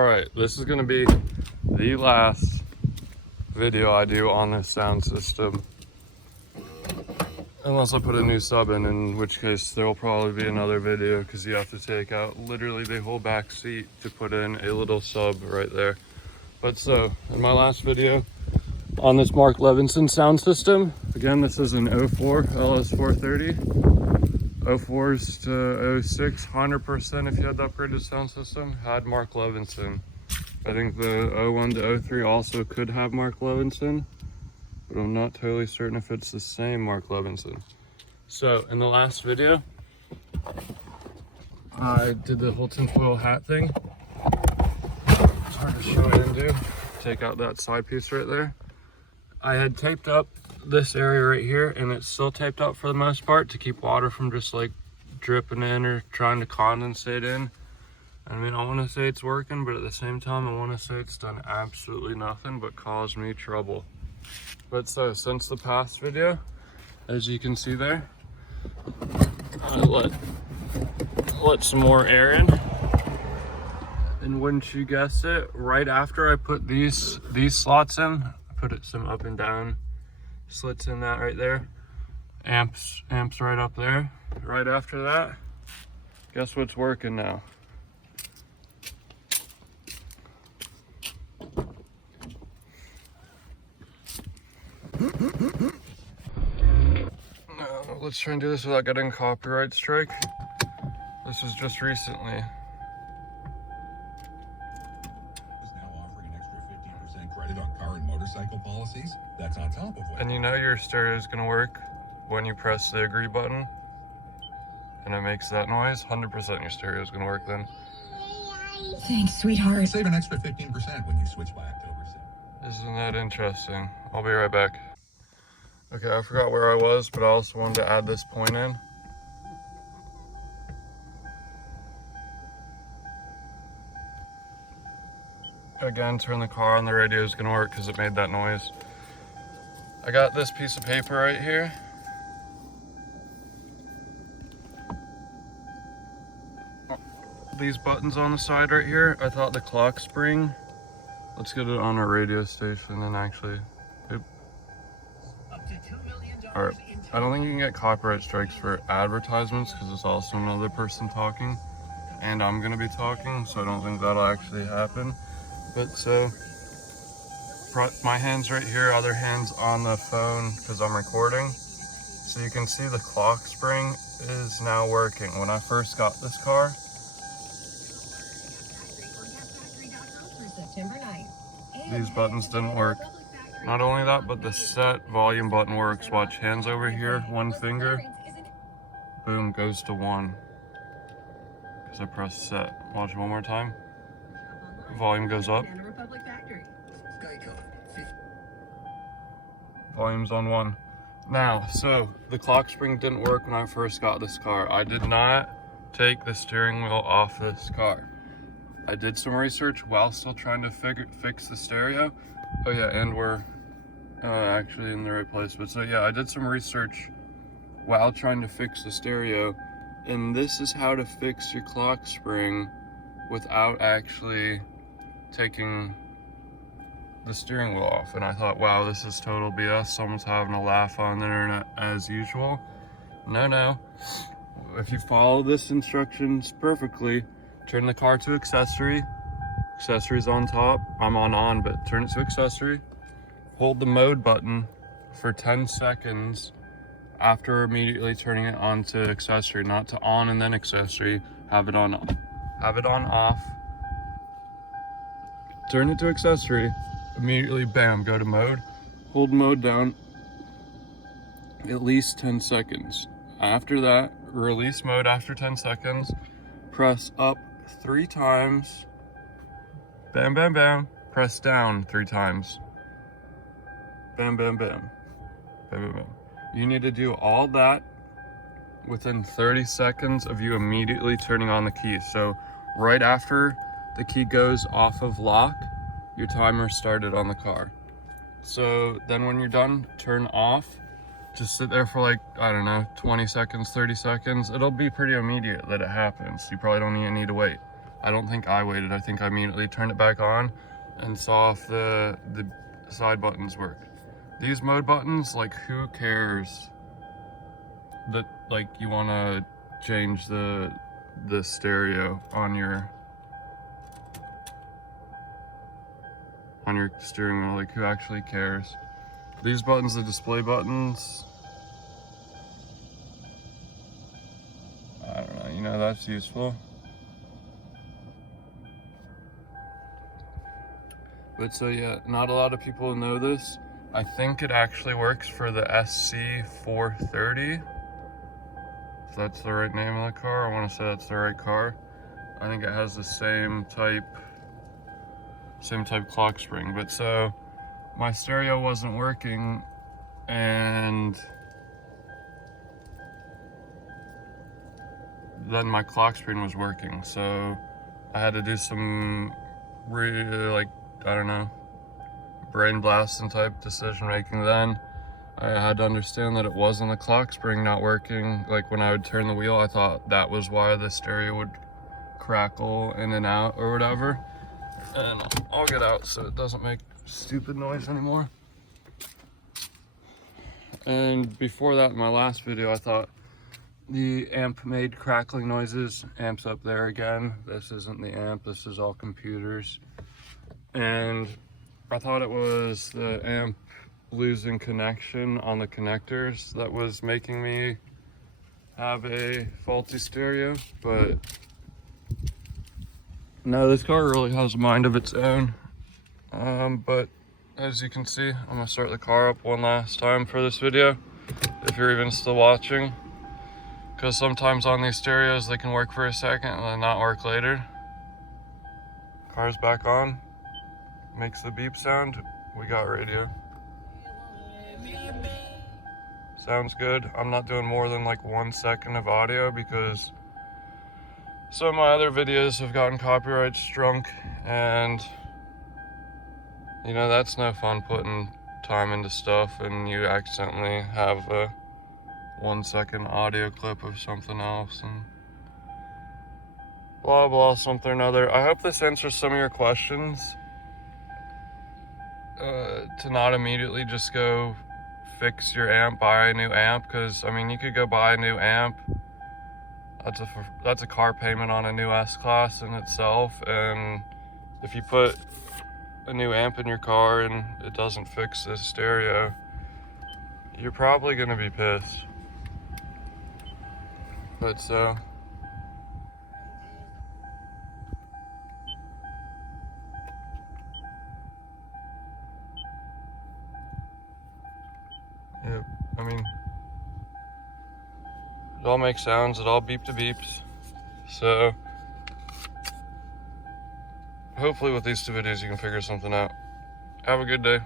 Alright, this is gonna be the last video I do on this sound system. Unless I put a new sub in which case there will probably be another video because you have to take out literally the whole back seat to put in a little sub right there. But so, in my last video on this Mark Levinson sound system, again, this is an 04 LS430. 04s to 06, 100% if you had the upgraded sound system, had Mark Levinson. I think the 01 to 03 also could have Mark Levinson, but I'm not totally certain if it's the same Mark Levinson. So in the last video, I did the whole tinfoil hat thing. It's hard to show it into. Take out that side piece right there. I had taped up this area right here, and it's still taped up for the most part to keep water from just like dripping in or trying to condensate in. I mean, I want to say it's working, but at the same time I want to say it's done absolutely nothing but cause me trouble. But so since the past video, as you can see there, I let some more air in, and wouldn't you guess it, right after I put these slots in, I put it some up and down slits in that right there, amps right up there. Right after that, guess what's working now? Let's try and do this without getting a copyright strike. This is just recently. Is now offering an extra 15% credit on car and motorcycle policies. That's on top of what. And you know your stereo is gonna work when you press the agree button, and it makes that noise. 100% your stereo is gonna work then. Thanks, sweetheart. Save an extra 15% when you switch by October 6th. Isn't that interesting? I'll be right back. Okay, I forgot where I was, but I also wanted to add this point in. Again, turn the car on, the radio is gonna work because it made that noise. I got this piece of paper right here. These buttons on the side right here, I thought the clock spring. Let's get it on our radio station and actually, oop. Alright, I don't think you can get copyright strikes for advertisements because it's also another person talking. And I'm gonna be talking, so I don't think that'll actually happen. But so, my hand's right here, other hand's on the phone because I'm recording. So you can see the clock spring is now working. When I first got this car, these buttons didn't work. Not only that, but the set volume button works. Watch, hands over here, one finger, boom, goes to 1. Because I pressed set. Watch one more time. Volume goes up. Volume's on 1. Now, so the clock spring didn't work when I first got this car. I did not take the steering wheel off this car. I did some research while still trying to fix the stereo. Oh yeah, and we're actually in the right place. But so yeah, I did some research while trying to fix the stereo, and this is how to fix your clock spring without actually taking the steering wheel off. And I thought, wow, this is total BS. Someone's having a laugh on the internet as usual. No. If you follow this instructions perfectly, turn the car to accessory. Accessory's on top. I'm on, but turn it to accessory. Hold the mode button for 10 seconds after immediately turning it on to accessory, not to on and then accessory. Have it on off. Turn it to accessory. Immediately, bam, go to mode. Hold mode down at least 10 seconds. After that, release mode after 10 seconds. Press up 3 times. Bam, bam, bam. Press down 3 times. Bam, bam, bam. Bam, bam, bam. You need to do all that within 30 seconds of you immediately turning on the key. So right after the key goes off of lock, your timer started on the car. So then when you're done, turn off. Just sit there for like, I don't know, 20 seconds, 30 seconds. It'll be pretty immediate that it happens. You probably don't even need to wait. I don't think I waited. I think I immediately turned it back on and saw if the side buttons worked. These mode buttons, like, who cares that, like, you want to change the stereo on your steering wheel? Like, who actually cares? These buttons, the display buttons, I don't know, you know, that's useful. But so yeah, not a lot of people know this. I think it actually works for the SC430. If that's the right name of the car, I want to say that's the right car. I think it has the same type clock spring. But so my stereo wasn't working, and then my clock spring was working. So I had to do some like, I don't know, brain blasting type decision making. Then I had to understand that it wasn't the clock spring not working. Like, when I would turn the wheel, I thought that was why the stereo would crackle in and out or whatever. And I'll get out so it doesn't make stupid noise anymore. And before that, in my last video, I thought the amp made crackling noises. Amp's up there again. This isn't the amp, this is all computers. And I thought it was the amp losing connection on the connectors that was making me have a faulty stereo, but no, this car really has a mind of its own. But as you can see, I'm gonna start the car up one last time for this video, if you're even still watching, because sometimes on these stereos they can work for a second and then not work later. Car's back on, makes the beep sound. We got radio. Sounds good. I'm not doing more than like 1 second of audio because some of my other videos have gotten copyright struck, and you know, that's no fun, putting time into stuff and you accidentally have a 1 second audio clip of something else and blah blah something or another. I hope this answers some of your questions. To not immediately just go fix your amp, buy a new amp, because I mean, you could go buy a new amp. That's a car payment on a new S-Class in itself, and if you put a new amp in your car and it doesn't fix the stereo, you're probably gonna be pissed. But so yeah, I mean, it all makes sounds, it all beep to beeps. So hopefully with these two videos you can figure something out. Have a good day.